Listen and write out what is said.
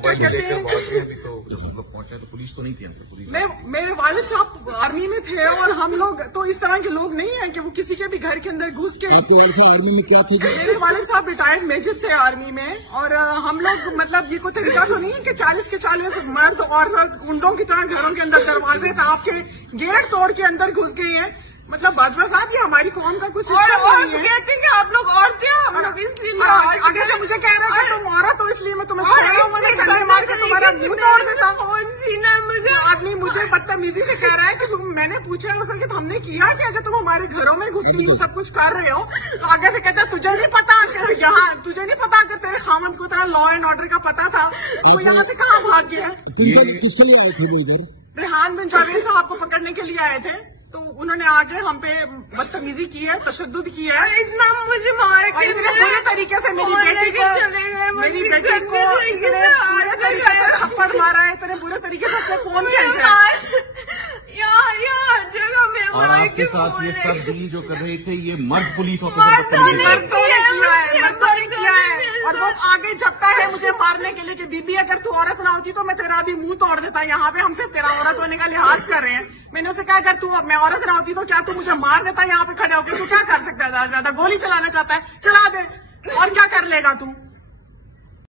क्या कहते हैं, मतलब पहुंचे तो पुलिस तो नहीं थी अंदर, पुलिस मेरे वालिद साहब आर्मी में थे और हम लोग तो इस तरह के लोग नहीं है कि वो किसी के भी घर के अंदर घुस के। आर्मी में क्या थे? मेरे वालिद साहब रिटायर्ड मेजर थे आर्मी में, और हम लोग मतलब ये कोई तरीका तो नहीं है कि 40 के 40 मर्द और गुंडों की तरह घरों के अंदर दरवाजे टाप के गेट तोड़ के अंदर घुस गए हैं। मतलब बाजवा साहब ये हमारी कौम का कुछ सिस्टम नहीं है। कहते हैं कि आप लोग औरतें हैं, हम लोग इसलिए आगे से मुझे कह रहे हैं तुम औरत हो इसलिए मैं तुम्हें छोड़ रहा हूँ, मुझे चंडे मार के तुम्हारा मुंह तोड़ देता हूँ। आदमी मुझे बदतमीजी से कह रहा है कि तुम, मैंने पूछा असल कि हमने किया कि अगर तुम हमारे घरों में घुस के सब कुछ कर रहे हो, तो आगे से कहते हैं तुझे नहीं पता यहाँ, तुझे नहीं पता अगर तेरे खामन को तरह लॉ एंड ऑर्डर का पता था तो यहाँ से कहाँ भाग गया है। रेहान बिन जावेद साहब को पकड़ने के लिए आए थे, तो उन्होंने आके हम पे बदतमीजी की है, तशद्दुद की है, इतना मुझे मार के पूरे तरीके से मेरी बेटी को पूरे तरीके से थप्पड़ मारा है, इतने बुरे तरीके से उसने फोन किया है। यार जगह में और आपके साथ ये सब डील जो कर रहे थे ये मर्द पुलिस ऑफिसर किया है, और वो आगे झपटा है मुझे मारने के लिए कि बीबी अगर तू औरत ना होती तो मैं तेरा भी मुंह तोड़ देता। यहाँ पे हम सिर्फ तेरा औरत होने का लिहाज कर रहे हैं। मैंने उसे कहा अगर तू मैं औरत ना होती तो क्या तू मुझे मार देता यहाँ पे खड़े होकर? तू क्या कर सकता है? ज्यादा से ज्यादा गोली चलाना चाहता है, चला दे, और क्या कर लेगा तू?